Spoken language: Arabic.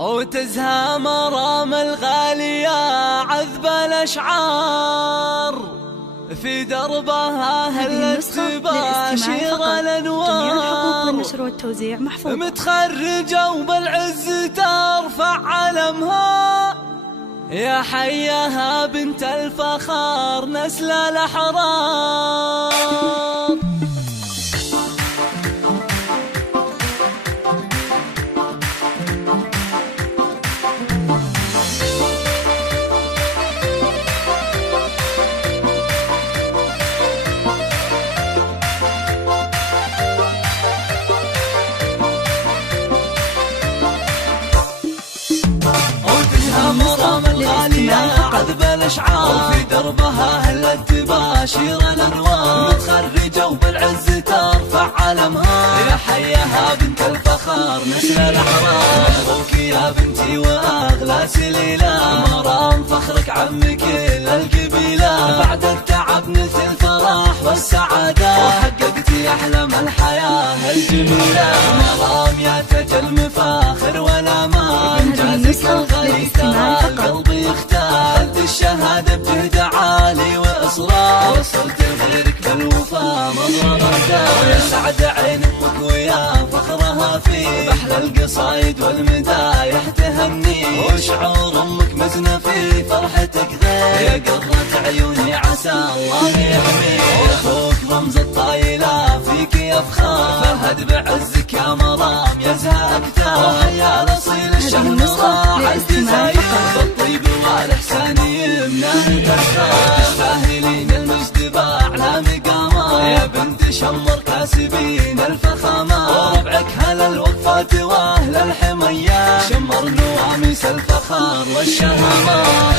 وتزهى مرام الغالية عذب الأشعار، في دربها هلت تباشر الأنوار، النشر والتوزيع محفوظ. متخرجة وبالعز ترفع علمها، يا حياها بنت الفخار نسل الأحرار. مرام الغالية عذب الأشعار، في دربها هلت تباشر الأنوار، متخرجة وبالعز ترفع علمها، يا حياها بنت الفخار نسل الأحرار. مبروك يا بنتي وأغلى سليلة، مرام فخرك عم كل القبيلة، بعد التعب نلت الفرح والسعادة، وحققتي أحلام الحياة الجميلة. مرام يا تاج المفاخر والأمان، جازك الغالي ترى القلب يختار، خذ الشهادة بجهد عالي وإصرار، وصلت لغيرك بالوفا مضرب الدار، يا سعد عين أمك ويا فخرها فيه، بأحلى القصايد والمدايح تهني، وشعور أمك مزنة في فرحتك غير، يا قرة عيوني عسى الله يحميه، أخوك رمز الطايلة فيك يفخر، فهد بعزك يا مرام يا زها أكتر، يا الأصيل الشهر راح الجزاير، بالطيب والإحسان يمناه الأشرار، تستاهلين المجد بأعلى مقامات، يا بنت شمر كاسبين الفخامات، وربعك هل الوقفات وأهل الحميات، شمر نواميس الفخار والشهامات.